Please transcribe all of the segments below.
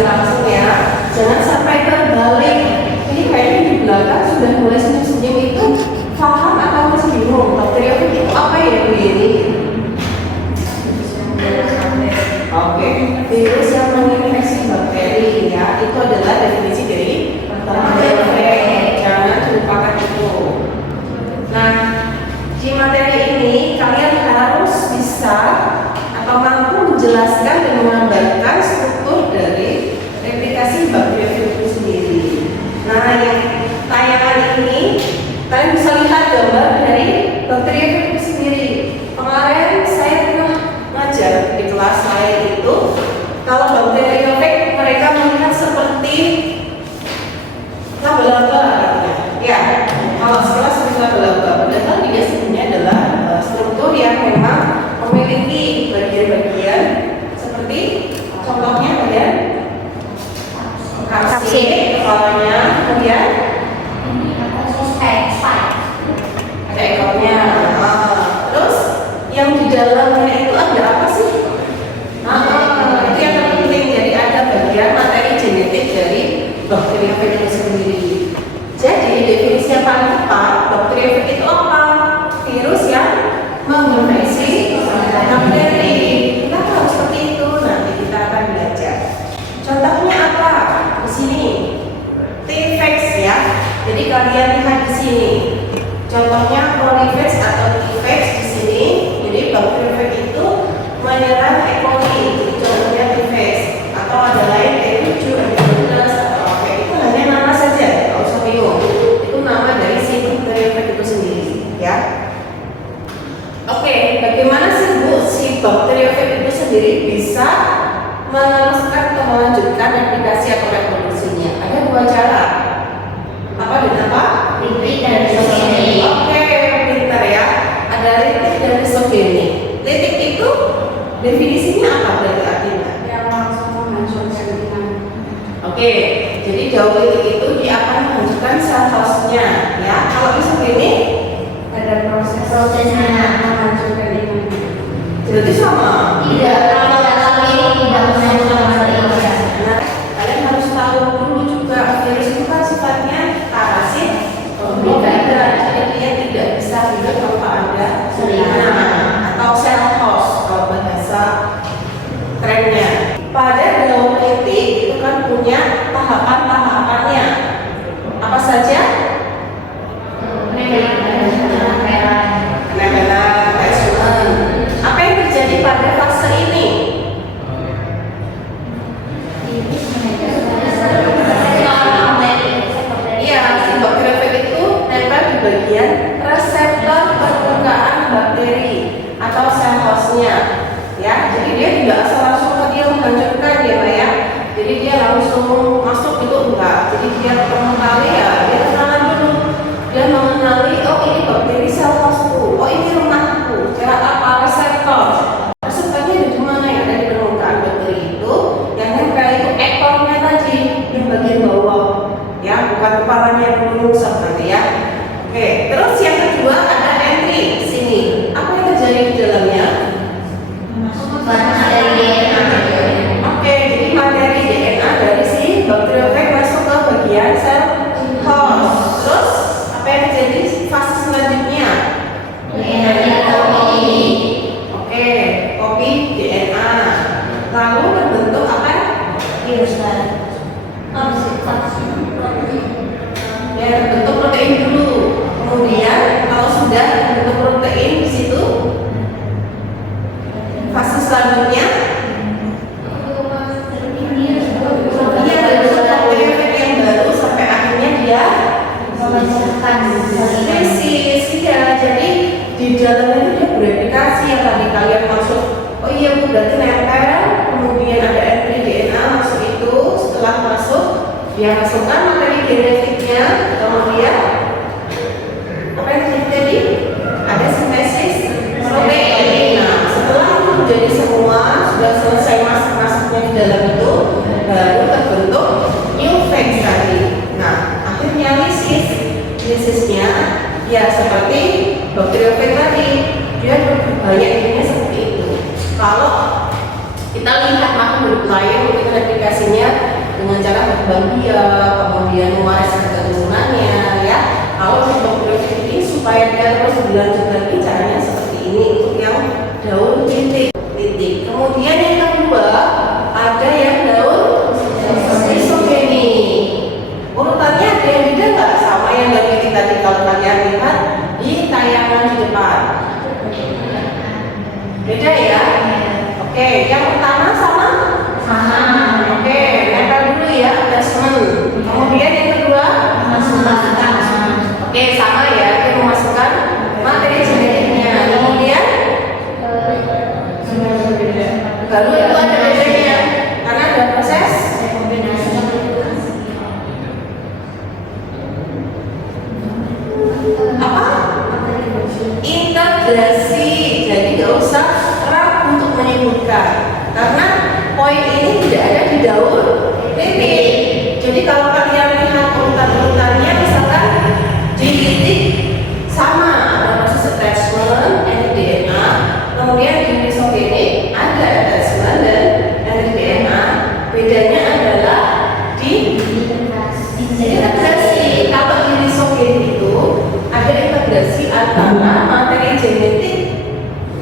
replikasi langsung ya. Jangan sampai terbalik. Ini kayaknya di belakang sudah mulai senyum-senyum itu paham atau masih bingung? Bakteriofag itu apa ya Bu Yeni? Oke, virus yang menginfeksi bakteri ya. Itu adalah definisi dari bakteriofag. Jangan lupakan itu. Nah, di materi ini kalian harus bisa atau mampu menjelaskan dan menggambarkan struktur dari replikasi bakteriofag itu sendiri. Nah, yang tayangan ini kalian bisa lihat gambar dari bakteriofag itu sendiri. Kemarin saya pernah ngajar di kelas saya itu, kalau bakteriofag mereka melihat seperti laba-laba, ya. Kalau sekelas seperti laba-laba, padahal dia sebenarnya adalah struktur yang memang memiliki bagian-bagian seperti contohnya bagian kapsid, kepalanya, kemudian ada ekornya. Terus yang di dalamnya itu ada apa sih? Itu yang penting. Jadi ada bagian materi genetik dari bakteriofag itu sendiri. Jadi definisi yang paling tepat, bakteriofag itu apa? Virus yang menginfeksi bakteri. Kenapa harus seperti itu? Nanti kita akan belajar. Contohnya apa? Di sini T-Fex ya. Jadi kalian lihat di sini. Contohnya Colifax atau T-Fex di sini. Jadi bakteriofag itu menyerang E. coli. Contohnya T-Fex. Atau ada lain E7, E12 atau apa. Itu hanya nama saja. Kalau usah bingung. Itu nama dari si bakteriofag itu sendiri, ya. Oke, bagaimana sih Bu si bakteriofag itu sendiri bisa meneruskan atau melanjutkan replikasi atau reproduksinya? Ada dua cara. Apa dan apa? Litik dan lisogenik. Oke, pintar ya. Ada litik dan lisogenik. Litik itu definisinya apa berarti artinya? Yang langsung menghancurkan inang. Oke, jadi jauh litik itu dia akan menghancurkan sel hostnya, ya. Kalau lisogenik Ada prosesnya menghancurkan inang. berarti sama. Tidak, kalau ini tidak menghancurkan inang. Nah, kalian harus tahu dulu juga virus itu kan sifatnya parasit. Tidak, jadi dia tidak bisa hidup tanpa ada selingan atau sel host kalau bahasa kerennya. Pada daun litik itu kan punya tahapan-tahapannya. Apa saja? Penebalan, attachment. Apa yang terjadi pada fase ini? Iya, si bakteriofag itu nempel di bagian reseptor permukaan bakteri atau sel hostnya, ya. Jadi dia tidak asal langsung dia menghancurkan ya, Pak ya. Jadi dia langsung masuk itu enggak. Jadi dia pertama kali ya dia kenalan dulu. Dia mengenali, oh ini bakteri sel hostku, oh ini rumahku. Cara apa? Reseptor. Reseptornya ada di mana ya? Ada di permukaan bakteri itu. Yang nempel itu ekornya tadi, yang bagian bawah. Ya, bukan kepalanya yang menusuk nanti ya. Oke, terus yang kedua ada entry sini. Apa yang terjadi di dalamnya? Oke, jadi materi DNA dari si bakteriofag masuk ke bagian sel host. Terus apa yang terjadi fase selanjutnya? Oke, copy DNA. Lalu terbentuk apa? Ya, terbentuk protein dulu. Kemudian kalau sudah terbentuk protein di situ, fase selanjutnya dia bentuk bakteriofag yang baru sampai akhirnya dia spesies ya. Jadi di dalamnya itu dia bereplikasi yang tadi kalian masuk. Oh iya Bu, berarti nempel. Kemudian ada entry DNA masuk itu. Setelah masuk dia masukkan materi genetiknya. Kemudian apa yang terjadi? Ada sintesis protein. Nah, setelah itu menjadi semua sudah selesai masuknya di dalam itu, baru terbentuk new phage tadi. Nah, akhirnya lisisnya ya seperti bakteriofag tadi, dia banyak ininya seperti itu. Kalau kita lihat makhluk lain mungkin replikasinya kembang biak, kemudian mewarisi keturunannya ya. Kalau untuk bakteriofag ini supaya dia terus berlanjut lagi caranya seperti ini untuk yang daun titik. Kemudian yang kedua ada yang daun risogeni. Urutannya ada yang beda nggak sama yang dari tadi kalau kalian lihat di tayangan di depan? Beda ya? Oke, yang pertama sama? Sama. Oke, nempel dulu ya attachment. Kemudian yang kedua? Masukkan. Oke, sama ya, dia memasukkan materi genetiknya. Kemudian baru itu ada bedanya karena ada proses apa? Integrasi. Jadi nggak usah ragu untuk menyebutkan karena poin ini tidak ada di daun titik. Jadi kalau kalian lihat urutan-urutannya misalkan di titik sama ada proses attachment DNA, kemudian di risogeni ada attachment dan DNA. Bedanya adalah di integrasi. Kalau di risogeni itu ada integrasi antara materi genetik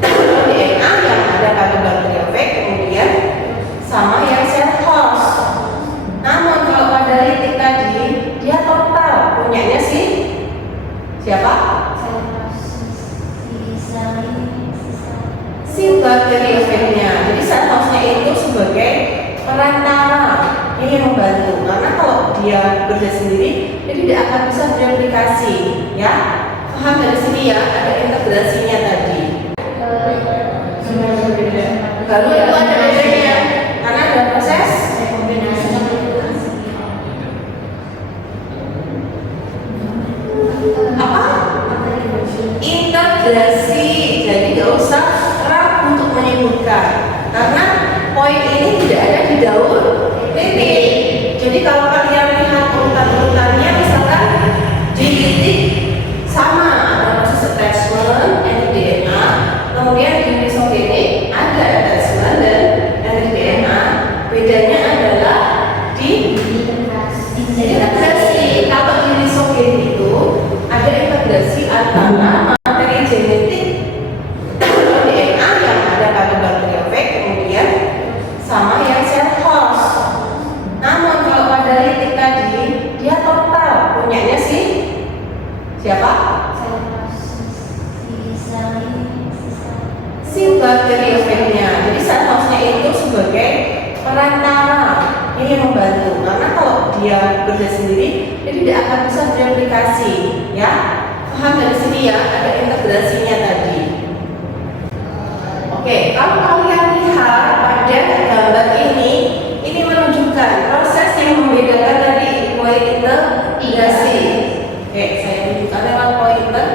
DNA yang ada pada bakteriofag kemudian sama yang sel host. Namun kalau pada litik tadi dia total punyanya si siapa? Si bakteriofagnya. Jadi sel hostnya itu sebagai perantara dia yang membantu karena kalau dia bekerja sendiri dia tidak akan bisa bereplikasi ya. Paham dari sini ya, ada integrasinya tadi. Baru itu ada bedanya karena ada proses apa? Integrasi. Jadi nggak usah ragu untuk menyebutkan karena poin ini tidak ada di daun titik. Jadi kalau kalian lihat urutan-urutannya misalkan di titik sama ada proses attachment DNA, kemudian di risogeni ada attachment dan DNA. Bedanya adalah di integrasi. Kalau di risogeni itu ada integrasi antara materi genetik DNA yang ada pada bakteriofag kemudian sama yang sel host. Namun kalau pada litik tadi dia total punyanya si siapa? Si bakteriofagnya. Jadi sel hostnya itu sebagai perantara dia yang membantu karena kalau dia bekerja sendiri dia tidak akan bisa bereplikasi ya. Paham dari sini ya, ada integrasinya tadi. Oke, kalau kalian lihat pada gambar ini menunjukkan proses yang membedakan tadi poin integrasi. Oke, saya tunjukkan lewat pointer.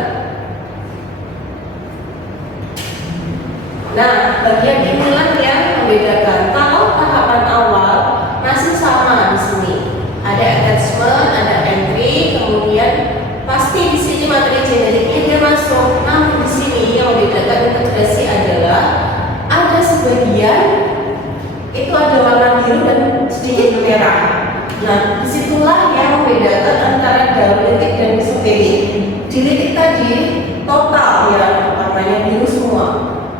Nah, bagian inilah yang membedakan. Kalau tahapan awal masih sama di sini. Ada attachment, ada entry, kemudian pasti di sini materi genetiknya dia masuk. Namun di sini yang membedakan integrasi adalah ada sebagian itu ada warna biru dan sedikit merah. Nah, disitulah yang membedakan antara daun litik dan risogeni. Di litik tadi total ya warnanya biru semua,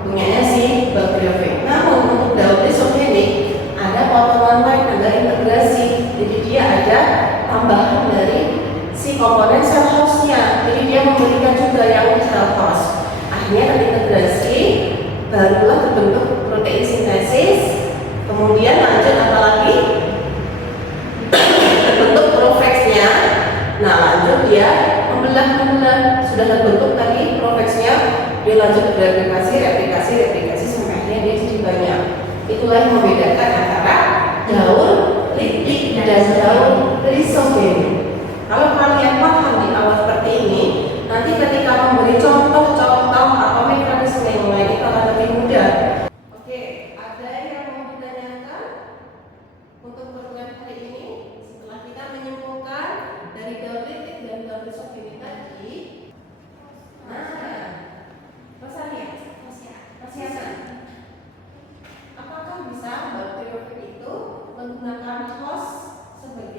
punyanya si bakteriofag. Namun untuk daun risogeni ada potongan white, ada integrasi. Jadi dia ada tambahan dari si komponen sel hostnya. Jadi dia memberikan juga yang sel host. Akhirnya terintegrasi, barulah terbentuk protein sintesis. Kemudian lanjut apa lagi? Terbentuk profagsnya. Nah lanjut dia membelah. Sudah terbentuk tadi profagsnya, dia lanjut replikasi sampai akhirnya dia jadi banyak. Itulah yang membedakan antara daun litik dan daun risogeni. Kalau kalian paham di awal seperti ini, nanti ketika memberi contoh-contoh atau mekanisme yang lain itu akan lebih mudah. Oke, ada yang mau ditanyakan untuk pertemuan hari ini? Setelah kita menyimpulkan dari daun litik dan daun risogeni tadi, apakah bisa bakteriofag itu menggunakan host sebagai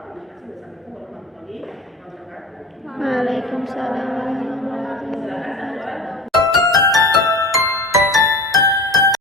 Terima kasih. Wassalamualaikum warahmatullahi wabarakatuh. Waalaikumsalam warahmatullahi wabarakatuh. Silakan.